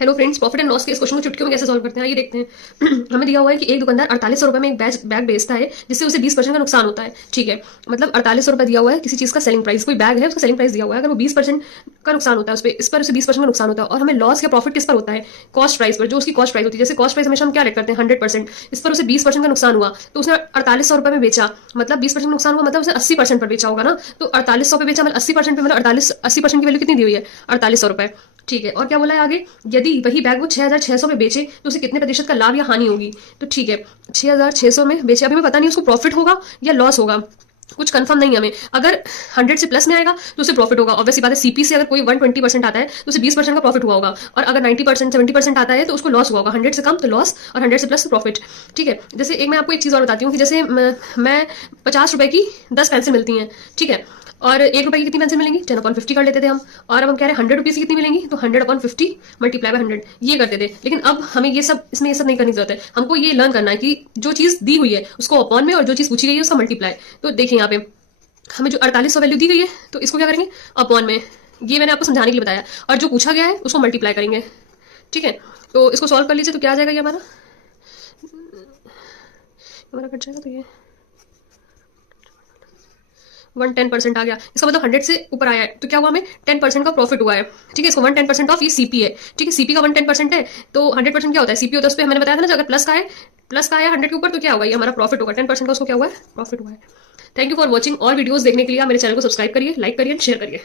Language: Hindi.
Hello friends, profit and loss के इस क्वेश्चन को चुटकियों में कैसे सॉल्व करते हैं ये देखते हैं। हमें दिया हुआ है कि एक दुकानदार 4800 रुपए में एक बैग बेचता है जिससे उसे 20% का नुकसान होता है। ठीक है, मतलब 4800 रुपए दिया हुआ है किसी चीज का सेलिंग प्राइस, कोई बैग है उसका सेलिंग प्राइस दिया हुआ है, अगर वो 20% का नुकसान होता है उस पर, इस पर उसे 20% का नुकसान होता है। और हमें लॉस या प्रॉफिट किस पर होता है? कॉस्ट प्राइस पर, जो उसकी कॉस्ट प्राइस होती है। जैसे कॉस्ट प्राइस हमेशा हम क्या करते हैं? 100%। इस पर उसे 20% का नुकसान हुआ तो उसने 4800 रुपए में बेचा, मतलब 20% नुकसान हुआ, मतलब उसे 80% पर बेचा होगा ना। तो 4800 पे बेचा, मतलब 80% पे, मतलब 80% की वैल्यू कितनी दी हुई है? 4800 रुपए। ठीक है, और क्या बोला है आगे? यदि वही बैग वो 6600 में बेचे तो उसे कितने प्रतिशत का लाभ या हानि होगी? तो ठीक है, 6600 में बेचे, अभी हमें पता नहीं उसको प्रॉफिट होगा या लॉस होगा, कुछ कंफर्म नहीं है हमें। अगर 100 से प्लस में आएगा तो उसे प्रॉफिट होगा, ऑब्वियसली बात है। सीपी से अगर कोई 120% आता है तो उसे 20% का प्रॉफिट हुआ होगा, और अगर 90% 70% आता है तो उसको लॉस हुआ होगा। 100 से कम तो लॉस, और 100 से प्लस तो प्रॉफिट। ठीक है, जैसे एक मैं आपको एक चीज़ और बताती हूँ कि जैसे मैं 50 रुपए की 10 पेंसिल मिलती हैं, ठीक है, और 1 रुपए की कितनी पेंसिल मिलेंगी? 10/50 कर लेते थे हम। और अब हम कह रहे हैं 100 रुपीज़ की कितनी मिलेंगी, तो 100/50 मल्टीप्लाई बाय 100 ये करते थे। लेकिन अब हमें ये सब, इसमें ये सब नहीं करने की जरूरत है। हमको ये लर्न करना है कि जो चीज़ दी हुई है उसको अपॉन में, और जो चीज़ पूछी गई है उसका मल्टीप्लाई। तो देखिए यहाँ पे हमें जो 4800 वैल्यू दी गई है तो इसको क्या करेंगे? अपॉन में, ये मैंने आपको समझाने के लिए बताया, और जो पूछा गया है उसको मल्टीप्लाई करेंगे। ठीक है, तो इसको सॉल्व कर लीजिए, तो क्या आ जाएगा? ये हमारा हमारा कट जाएगा, तो ये 110% आ गया। इसका मतलब 100 से ऊपर आया है तो क्या हुआ? हमें 10% का प्रॉफिट हुआ है। ठीक है, इसको 110% ऑफ, ये सीपी है। ठीक है, सीपी का 110% है तो 100% क्या होता है? सीपी होता है उस पर, मैंने बताया था ना, अगर प्लस का आया 100 के ऊपर तो क्या होगा? ये हमारा प्रॉफिट होगा। 10% का उसको क्या हुआ है? प्रॉफिट हुआ है। Thank you for watching. और वीडियोस देखने के लिए आप मेरे चैनल को सब्सक्राइब करिए, लाइक करिए, शेयर करिए।